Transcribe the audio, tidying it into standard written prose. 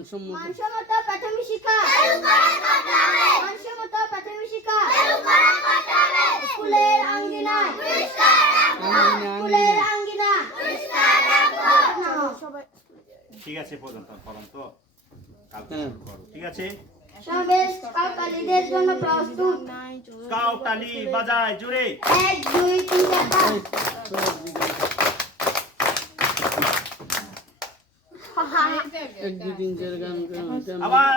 মানসম্মত মানসম্মত প্রাথমিক শিক্ষা মানসম্মত প্রাথমিক শিক্ষা স্কুলের আঙ্গিনায় স্কুলের আঙ্গিনায় ঠিক আছে পর্যন্ত কালকে শুরু করো ঠিক আছে সমাবেশ স্কাউটালিদের জন্য প্রস্তুত স্কাউটালি বাজায় জোরে 1 2 3 4 1 2 3 4 গান আবার